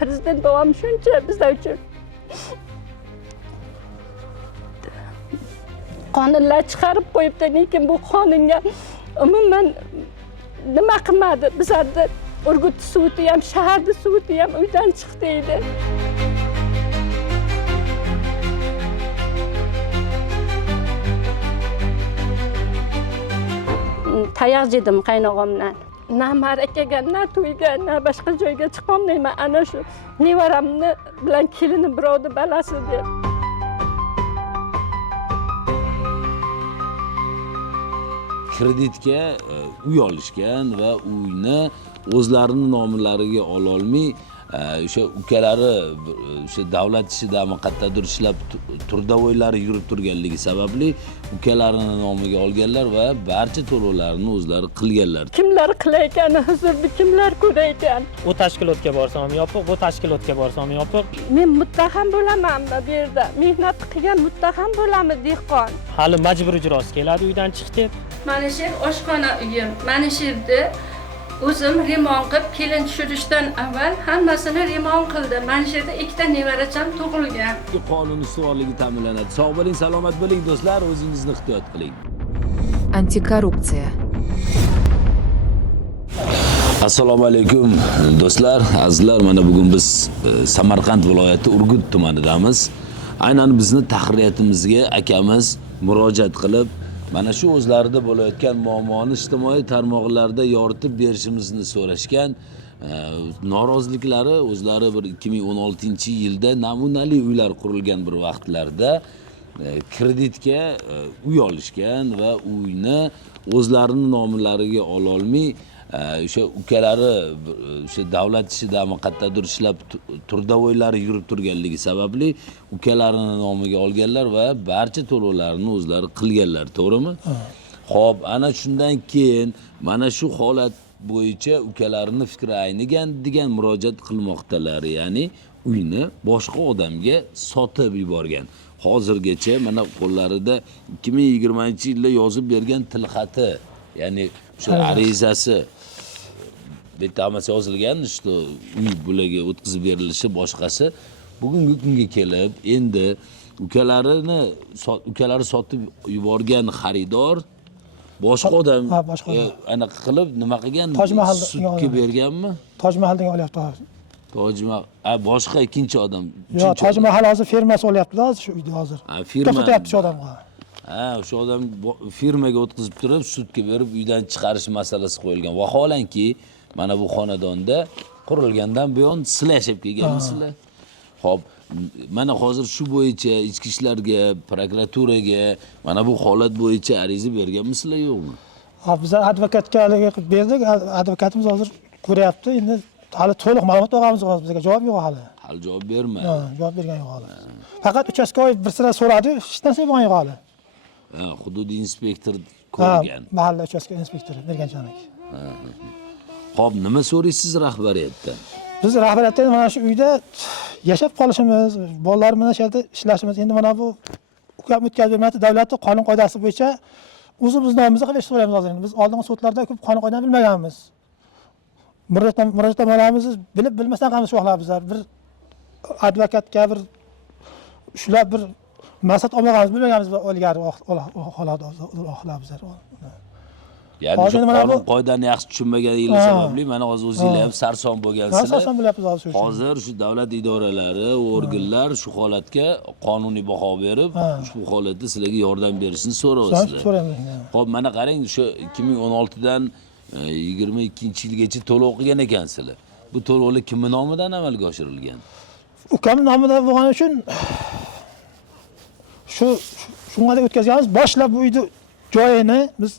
prezident babam shuncha bizlar uchun qonunlar chiqarib qo'yibdi, lekin bu qonunga umuman nima qilmadi. Bizlarni Urgut sudi ham, shaharda sudi ham uydan chiq deydi. Tayoq yedim qaynog'amdan. Na marakaga, na to'yga, na boshqa joyga chiqolmayman. Ana shu nevaramni bilan kelinim birovni balasi deb. Kreditga uy olishgan va uyni o'zlarini nomlariga ola olmay, o'sha ukalari o'sha davlat ishida qayerdadir ishlab turdovoylari yurib turganligi sababli ukalarini nomiga olganlar va barcha to'lovlarni o'zlari qilganlar. Kimlar qilar ekan, huzurni kimlar ko'rar ekan? Bu tashkilotga borsam yopiq, bu tashkilotga borsam yopiq. Men muttaham bo'laman bu yerda. Mehnat qilgan muttaham bo'lamiz dehqon. Hali majbur ijrosi keladi uydan chiq deb. Mana shu oshxona uyim. Mana shu yerda o'zim remont qilib, kelin tushirishdan avval hammasini remont qildim. Mana shu yerda ikkita nevaracham tug'ilgan. Qonun ustuvorligi ta'minlanadi. Sog' bo'ling, salomat bo'ling do'stlar, o'zingizni ehtiyot qiling. Antikorrupsiya. Assalomu alaykum do'stlar, azizlar. Mana bugun biz Samarqand viloyati Urgut tumanidamiz. Aynan bizni tahriyatimizga akamiz murojaat qilib, mana shu o'zlarida bo'layotgan muammoni ijtimoiy tarmoqlarda yoritib berishimizni so'rashgan. Noroziliklari o'zlari bir 2016-yilda namunali uylar qurilgan bir vaqtlarda kreditga uy olishgan va uyni o'zlarini nomlariga ola olmay, o'sha ukalari o'sha davlat ishida qayerdadir ishlab turdovoylari yurib turganligi sababli ukalarini nomiga olganlar va barcha to'lovlarni o'zlari qilganlar, to'g'rimi? Xo'p, ana shundan keyin mana shu holat bo'yicha ukalarini fikri aynigan degan murojaat qilmoqdalar, ya'ni uyni boshqa odamga sotib yuborgan. Hozirgacha mana qo'llarida 2020-yilda yozib bergan tilxati, ya'ni o'sha arizasi bittamas yozilgan, işte uy bularga o'tkazib berilishi boshqasi bugungi kunga kelib, endi ukalari sotib yuborgan xaridor boshqa odam anaqa qilib nima qilgan? Sudga berganmi? Tojmahaldan olyapti hozir. Boshqa ikkinchi odam. Yo'q, Tojmahal hozir firmasi olyapti hozir shu uyda hozir. Firma to'xtatyapti shu odamga. O'sha odam firmaga o'tkazib turib, sudga berib uydan chiqarish masalasi qo'yilgan. Vaholanki mana bu xonadonda qurilgandan buyon sizlar yashab kelganmisizlar. Xo'p, mana hozir shu bo'yicha ichki ishlarga, prokuraturaga mana bu holat bo'yicha ariza berganmisizlar, yo'qmi? Ha, biz advokatga berdik, advokatimiz hozir ko'ryapti. Endi hali to'liq ma'lumot olganimiz yo'q, bizga javob yo'q hali. Hali javob bermadi. Yo'q, javob bergan yo'q hali. Faqat uchastkovoy bir sira so'radi, hech narsa bo'lgan yo'q hali. Hududiy inspektor ko'rgan. Mahalla uchastka inspektori Merganchanik. Xo'p, nima so'raysiz rahbariyatdan? Biz rahbariyatdan mana shu uyda yashab qolishimiz, bolalar bilan shu yerda ishlashimiz, endi mana bu ukam o'tkazib bermayapti, davlatning qonun qoidasi bo'yicha o'zimiz nomimizga qilib so'raymiz hozir. Biz oldingi sudlarda ko'p qonun qoidani bilmaganmiz. Murojaatnomalarimiz bilib bilmasdan qilamiz shu bizlar. Bir advokatga bir shular bir maslahat olmaganmiz, bilmaganmiz ilgari holat bizlar. Ya'ni shu qonun qoidani yaxshi tushunmaganinglar sababli mana hozir o'zingizlar ham sarson bo'lgansizlar. Sarson bo'lyapmiz hozir. Hozir shu davlat idoralari, organlar shu holatga qonuniy baho berib, ushbu holatda sizlarga yordam berishini so'rayapsizlar. Xo'p, mana qarang, shu 2016dan 22-yilgacha to'lov qilgan ekansizlar. Bu to'lovlar kimning nomidan amalga oshirilgan? Ukam nomidan bo'lgani uchun shunga o'tkazganmiz. Boshlab bu uyni joyini biz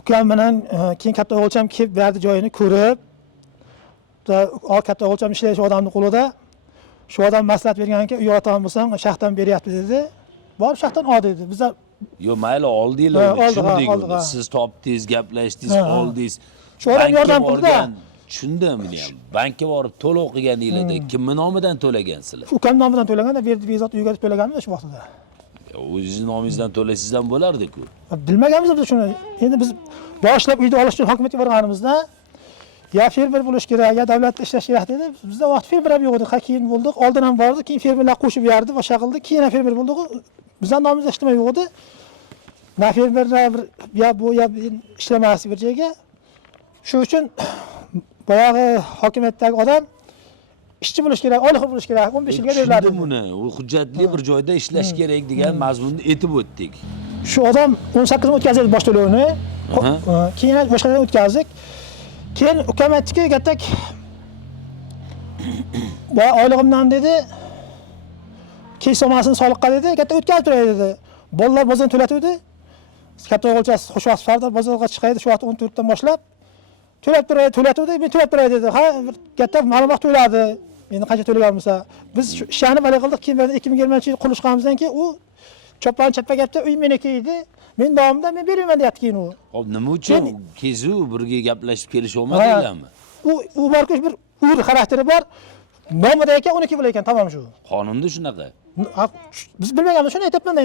ukam bilan keyin katta o'g'ilcham kelib berdi joyini ko'rib, katta o'g'ilcham ishlayotgan odamning qo'lida shu odam maslahat berganki, uy yotaman bo'lsam, shaxtdan beryapti dedi. Borib shaxtdan ol dedi. Bizlar Yo, mayli oldinglar, tushundik. Siz topdingiz, gaplashdingiz, oldingiz. Shu odam yordam qildi. Tushundim buni ham. Bankka borib to'lov qilganinglarda kimning nomidan to'lagansizlar? Shu ukam nomidan to'laganda, berdi bezot uyga to'laganmiz shu vaqtida. O'zingiz nomingizdan to'laysiz ham bo'lardi-ku. Bilmaganmiz biz shuni. Endi biz boshlab uyni olish uchun hokimiyatga borganimizda ya fermer bo'lish kerak, ya davlatda ishlash kerak dedi. Bizda vaqt fermer ham yo'q edi. Keyin bo'ldik, oldin ham bordi, keyin fermerlar qo'shib berdi, boshqa qildi. Keyin ham fermer bo'ldik. Bizning nomimizda ijtimoiy yo'q edi. Na fermerlar ya bu ya ishlamasdi bir joyga. Shu uchun boyagi hokimiyatdagi odam ishchi bo'lish kerak, oylik bo'lish kerak, 15 yilga beriladi. Buni u hujjatli bir joyda ishlash kerak degan mazmunni aytib o'tdik. Shu odam 18 ming o'tkazdi bosh to'lovini. Keyin boshqadan o'tkazdik. Keyin ukam aytdiki, "Gatak boy oylig'imdan dedi, kesomasini soliqqa dedi, katta o'tkazib turay dedi. Bolalar bozordan to'latuvdi. Katta o'g'ilchasi Xushvaqt Sardor bozorga chiqaydi, shu vaqt 14 dan boshlab to'latuvdi, men to'lab turay dedi. Ha, katta ma'lumot to'ladi. Endi qancha to'lagan bo'lsa, biz shu ishni balo qildik. Keyin 2020-yil qurilish qilganimizdan keyin u cho'pon chappa gapda uy meniki edi. Men nomimda men bermayman deyapti keyin u. Hop, nima uchun kezu birga gaplashib kelisholmadinglarmi? U borku bir ur xarakteri bor. Nomida ekan 12 bo'lar ekan, tamom shu. Qonunda shunaqa. Biz bilmaganmiz, shuni aytibman.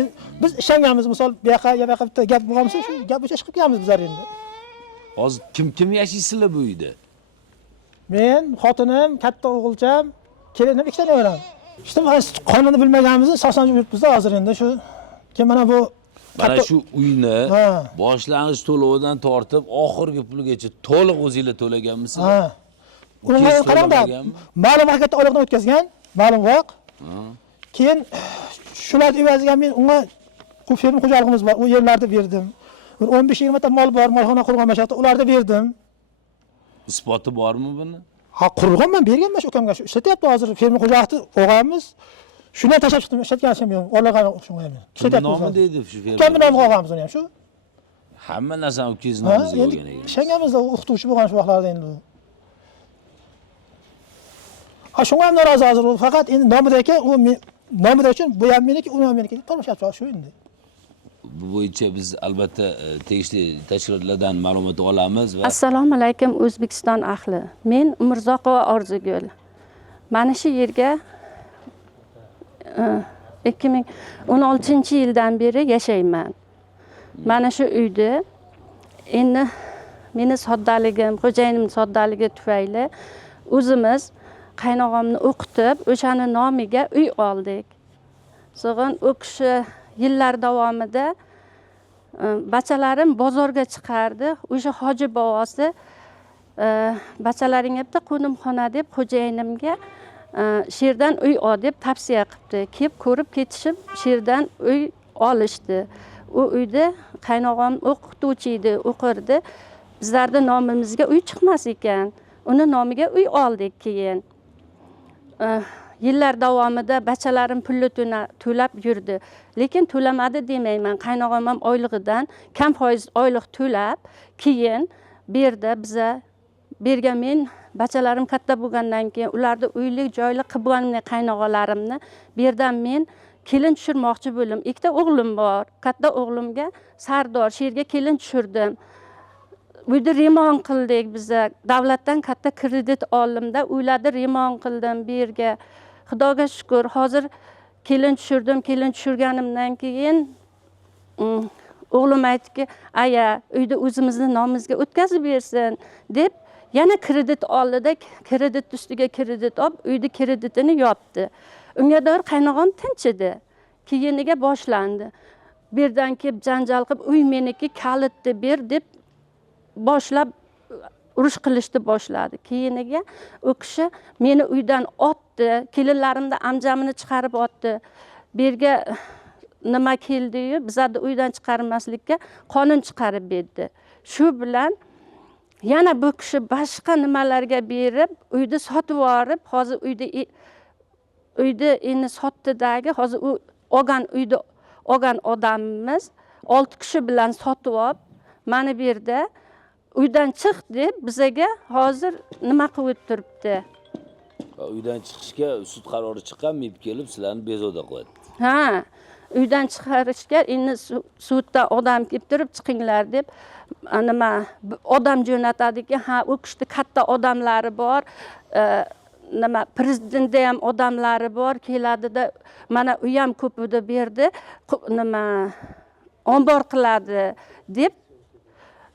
Biz ishlanganmiz, misol bu yoqqa bitta gap bo'lganmiz, shu gap bo'yicha chiqib kelamiz bizlar endi. Hozir kim yashaysizlar bu uyda? Men, xotinim, katta o'g'ilcham, kelinim ikkita o'ram. İşte qonunni bilmaganimizni asosan yurtmizda hozir endi shu. Keyin mana bu mana shu uyni boshlang'ich to'lovidan tortib oxirgi puligacha to'liq o'zingizlar to'laganmisizlar? Ha. Uni qarangda, ma'lum haqiqatda oylikdan o'tkazgan, ma'lumroq. Keyin shular evaziga men unga fermer xo'jaligimiz bor, u yerlarni berdim. 15-20 ta mol bor, molxona qurgan mashaqda ularni berdim. Isboti bormi buni? Ha, qurilganman, berganman shu ukamga. Ishlatyapti hozir fermer xo'jaligini o'g'amiz. Shuni tashlab chiqdim, ishlatganishim yo'q. O'rlagan shunga ham. Ishlatyapti. Nima deydi shu fermer? Ukamning nomiga olganmiz uni ham shu. Hamma narsani ukangiz nomiga olgan ekan. Ishlanganmizda o'qituvchi bo'lgan shu vaqtlarda endi. Ha, shunga ham norozi hozir. Faqat endi nomida ekan, u nomida uchun bu ham meniki, u ham meniki deb tormashyapti shu endi. Bu bo'yicha biz albatta tegishli tashkilotlardan ma'lumot olamiz va Assalomu alaykum O'zbekiston ahli. Men Umurzoqova Orzugul. Mana shu yerga 2016-yildan beri yashayman. Mana shu uyda endi meni soddaligim, xo'jayinim soddaligi tufayli o'zimiz qaynog'amni o'qitib, o'shani nomiga uy oldik. So'g'in u kishi yillar davomida bachalarim bozorga chiqardi. O'sha hoji bobosi bachalaring bitta qo'nimxona deb xo'jayinimga sherdan uy ol deb tavsiya qilibdi. Kelib ko'rib ketishib sherdan uy olishdi. U uyda qaynog'am o'qituvchi edi, o'qirdi. Bizlarda nomimizga uy chiqmas ekan. Uni nomiga uy oldik keyin. Yillar davomida bachalarim pulni to'lab yurdi. Lekin to'lamadi demayman. Qaynog'am ham oylig'idan kam foiz oylik to'lab, keyin berdi biza. Bergan men bachalarim katta bo'lgandan keyin ularni uylik joylik qilib bo'lganimni qaynog'alarimni berdan men kelin tushirmoqchi bo'ldim. Ikkita o'g'lim bor. Katta o'g'limga Sardor sherga kelin tushirdim. Uyda remont qildik biza. Davlatdan katta kredit oldimda, uylarda remont qildim bu yerga. Xudoga shukr, hozir kelin tushirdim. Kelin tushirganimdan keyin o'g'lim aytdiki, "Aya, uyda o'zimizni nomimizga o'tkazib bersin" deb yana kredit oldida, kredit ustiga kredit olib, uyda kreditini yopdi. Unga doir qaynog'am tinch edi. Keyiniga boshlandi. Birdan kelib janjal qilib, "Uy meniki, kalitni ber" deb boshlab urush qilishni boshladi. Keyiniga u kishi meni uydan otdi, kelinlarimni amjamini chiqarib otdi. Berga nima keldi-yu, bizlarni uydan chiqarmaslikka qonun chiqarib berdi. Shu bilan yana bu kishi boshqa nimalarga berib, uyni sotib olib, hozir uyda endi sotdidagi, hozir u olgan uyda olgan odamimiz 6 kishi bilan sotib olib, mana bu yerda uydan chiq deb bizaga hozir nima qilib turibdi. Uydan chiqishga sud qarori chiqqanmi, kelib sizlarni bezovta qilyapti. Ha, uydan chiqarishga endi sudda odam kelib turib chiqinglar deb nima odam jo'natadiki, ha u kishida katta odamlari bor, nima prezidentda ham odamlari bor, keladida mana u ham ko'pida berdi, nima ombor qiladi deb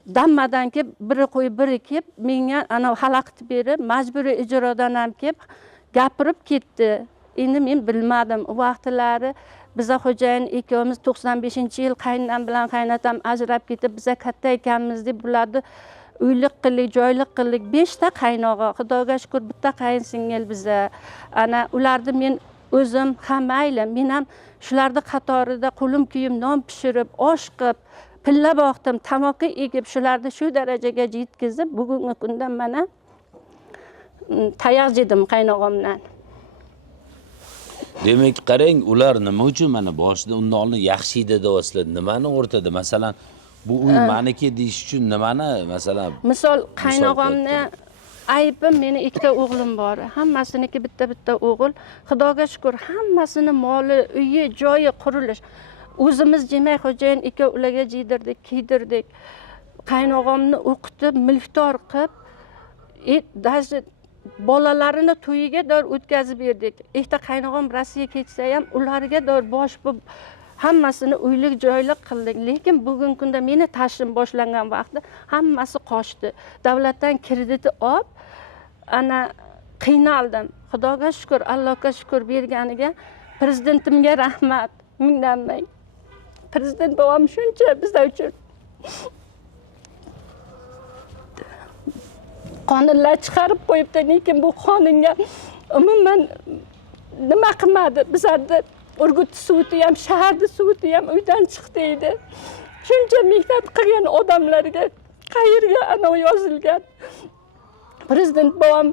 dammadan kelib biri qo'yib biri kelib menga ana xalaqit berib majburiy ijrodan ham kelib gapirib ketdi. Endi men bilmadim u vaqtlari biza xo'jayin ikkovimiz 95-yil qaynonam bilan qaynotam ajrab ketib biza katta ekanmiz deb bularni uylik qildik, joylik qildik. 5 ta qaynog'a, Xudoga shukr bitta qaynsingil biza. Ana ularni men o'zim ham mayli, men ham shularni qatorida qo'lim kuyib non pishirib, osh qilib, pilla boqdim, tamoqqa egib shularni shu darajaga yetkazib, bugungi kunda mana tayoq yedim qaynog'amdan. Demak, qarang, ular nima uchun mana boshida undan oldin yaxshi edi deyapsizlar. Nimani o'rtada? Masalan, bu uy meniki deyish uchun nimani, masalan, misol qaynog'amni aybim, meni ikkita o'g'lim bor. Hammasiniki bitta o'g'il. Xudoga shukr, hammasini moli, uyi, joyi, qurilish. O'zimiz jemay xo'jayin ikkov ularga jiydirdik, kiydirdik. Qaynog'amni o'qitib, mulkdor qilib, даже bolalarini to'yiga dor o'tkazib berdik. Ikkita qaynog'am Rossiyaga ketsa ham ularga dor bosh bo'lib hammasini uylik joylik qildik. Lekin bugungi kunda meni tashrim boshlangan vaqtda hammasi qochdi. Davlatdan kredit olib, ana qiynaldim. Xudoga shukr, Allohga shukr berganiga, prezidentimga rahmat. Mingdan ming. Prezident bolam shuncha bizlar uchun qonunlar chiqarib qo'yibdi, lekin bu qonunga umuman nima qilmadi. Bizlarni Urgut suviti ham, shaharda suviti ham uydan chiqdi edi. Shuncha mehnat qilgan odamlarga qayerga ana yozilgan. Prezident bolam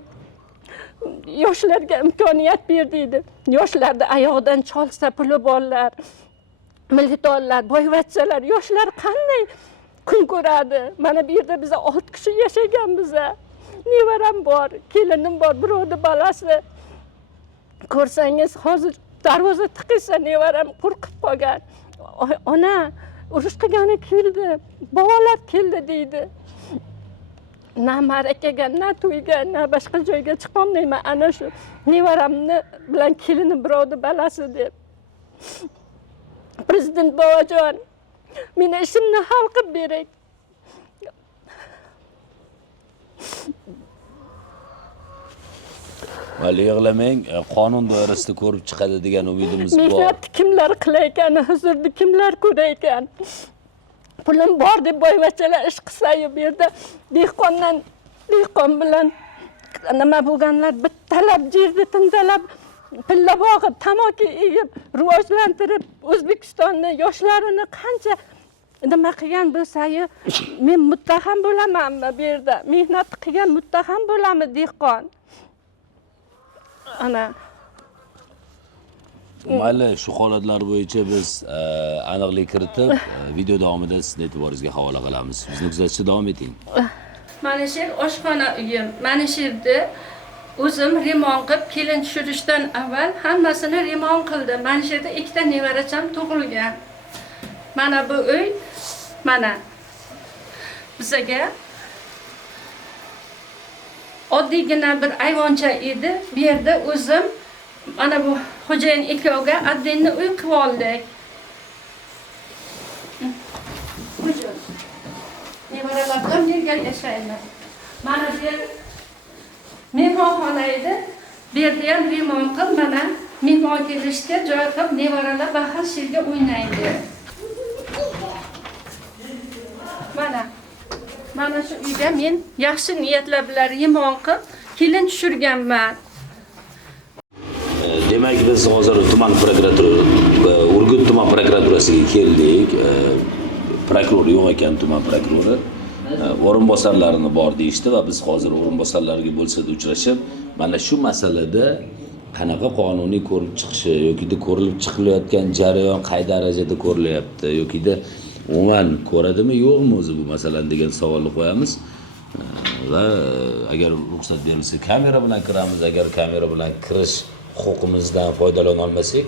yoshlarga imkoniyat berdi edi. Yoshlarni oyog'idan cholsa puli borlar, militantlar, boyvachchalar, yoshlar qanday kun ko'radi? Mana bu yerda biz 6 kishi yashaganmiz. Nevaram bor, kelinim bor, birovni balasi. Ko'rsangiz hozir darvoza tiqilsa nevaram qo'rqib qolgan. Ona urush qilgani keldi, bolalar keldi deydi. Na marakaga, na to'yga, na boshqa joyga chiqolmayman. Ana shu nevaramni bilan kelinim birovni balasi deb. Prezident bovajon, meni ishimni hal qilib bering. Vali yig'lamang, qonun doirasida ko'rib chiqadi degan umidimiz bor. Mehnat kimlar qilar ekan, huzurni kimlar ko'rar ekan. Pulim bor deb boyvachchalar ish qilsa-yu bu yerda dehqon bilan nima bo'lganlar bittalab yerni tintalab pilla bog'ib, tamoki egib, rivojlantirib, O'zbekistonni yoshlarini qancha nima qilgan bo'lsa-yu, men muttaham bo'lamanmi bu yerda? Mehnat qilgan muttaham bo'lami dehqon? Ana Mayli, shu holatlar bo'yicha biz aniqlik kiritib, video davomida sizning e'tiboringizga havola qilamiz. Bizni kuzatishda davom eting. mana shu oshxona uyim, mana shu yerda o'zim remont qilib, kelin tushirishdan avval hammasini remont qildim. Mana shu yerda ikkita nevaracham tug'ilgan. Mana bu uy, mana bizga oddiygina bir ayvoncha edi. Bu yerda o'zim mana bu xo'jayin ikkovga addenni uy qilib oldik. Nevaralar ham yerga yashaymiz. Mana bu yer mehmonxona edi. Bu yerda ham remont qilib, mana mehmon kelishga joy qilib, nevaralar bahar yerga o'ynaydi. Mana shu uyga men yaxshi niyatlar bilan remont qilib, kelin tushirganman. Demak, biz hozir tuman prokuratura, Urgut tuman prokuraturasiga keldik. Prokuror yo'q ekan, tuman prokurori. O'rinbosarlarini bor deyishdi va biz hozir o'rinbosarlarga bo'lsa-da uchrashib, mana shu masalada qanaqa qonuniy ko'rib chiqishi yoki ko'rilib chiqilayotgan jarayon qay darajada ko'rilyapti yoki umuman ko'radimi yo'qmi o'zi bu masalani degan savolni qo'yamiz. Va agar ruxsat berilsa kamera bilan kiramiz. Agar kamera bilan kirish huquqimizdan foydalana olmasak,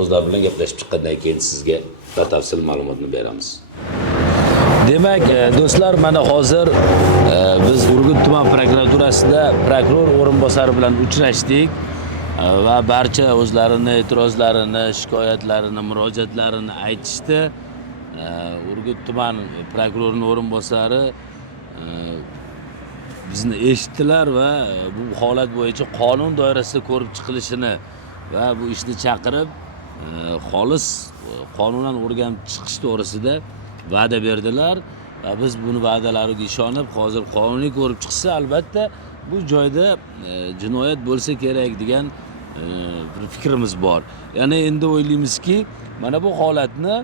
o'zlar bilan gaplashib chiqqandan keyin sizga batafsil ma'lumotni beramiz. Demak, do'stlar, mana hozir biz Urgut tuman prokuraturasida prokuror o'rinbosari bilan uchrashdik va barcha o'zlarini e'tirozlarini, shikoyatlarini, murojaatlarini aytishdi. Urgut tuman prokurorining o'rinbosari bizni eshitdilar va bu holat bo'yicha qonun doirasida ko'rib chiqilishini va bu ishni chaqirib xolis qonunan o'rganib chiqish to'g'risida va'da berdilar va biz buni va'dalariga ishonib hozir qonuniy ko'rib chiqsa albatta bu joyda jinoyat bo'lsa kerak degan bir fikrimiz bor. Ya'ni endi o'ylaymizki, mana bu holatni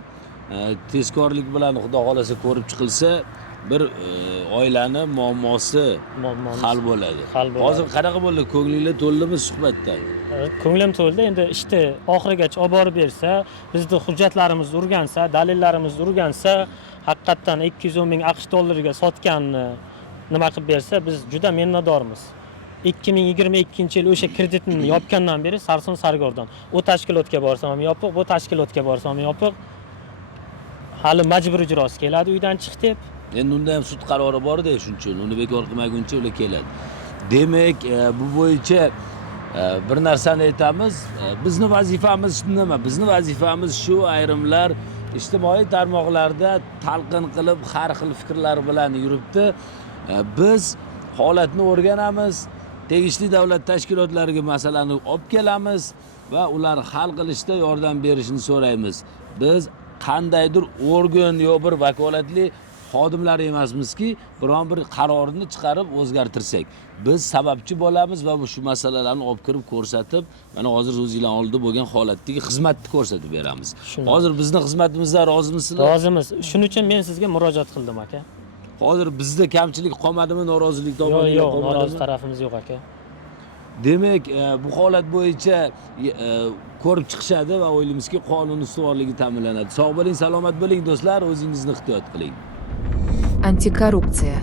tezkorlik bilan xudo xolasa ko'rib chiqilsa bir oilani muammosi hal bo'ladi. Hozir qanaqa bo'ldi? Ko'nglingiz to'ldimi suhbatdan? Ko'nglim to'ldi. Endi ishni oxirigacha olib borib bersa, bizni hujjatlarimizni o'rgansa, dalillarimizni o'rgansa, haqiqatan 210 ming AQSh dollariga sotganini nima qilib bersa, biz juda minnatdormiz. 2022-yil o'sha kreditni yopgandan beri sarson sargardon. U tashkilotga borsam ham yopiq, bu tashkilotga borsam ham yopiq. Hali majburiy ijrosi keladi uydan chiq deb. Endi unda ham sud qarori bor-da, shuning uchun uni bekor qilmaguncha ular keladi. Demak, bu bo'yicha bir narsani aytamiz. Bizni vazifamiz nima? Bizni vazifamiz shu, ayrimlar ijtimoiy tarmoqlarda talqin qilib, har xil fikrlar bilan yuribdi. Biz holatni o'rganamiz, tegishli davlat tashkilotlariga masalani olib kelamiz va ular hal qilishda yordam berishini so'raymiz. Biz qandaydir organ yo bir vakolatli xodimlar emasmizki, biron bir qarorni chiqarib o'zgartirsak. Biz sababchi bo'lamiz va shu masalalarni olib kirib ko'rsatib, mana hozir o'zingizlar oldida bo'lgan holatdagi xizmatni ko'rsatib beramiz. Hozir bizning xizmatimizdan rozimisizlar? Rozimiz. Shuning uchun men sizga murojaat qildim aka. Hozir bizda kamchilik qolmadimi, norozilik tomonida yo'q, norozi tarafimiz yo'q aka. Demak, bu holat bo'yicha ko'rib chiqishadi va o'ylaymizki, qonun ustuvorligi ta'minlanadi. Sog' bo'ling, salomat bo'ling do'stlar, o'zingizni ehtiyot qiling. Антикоррупция.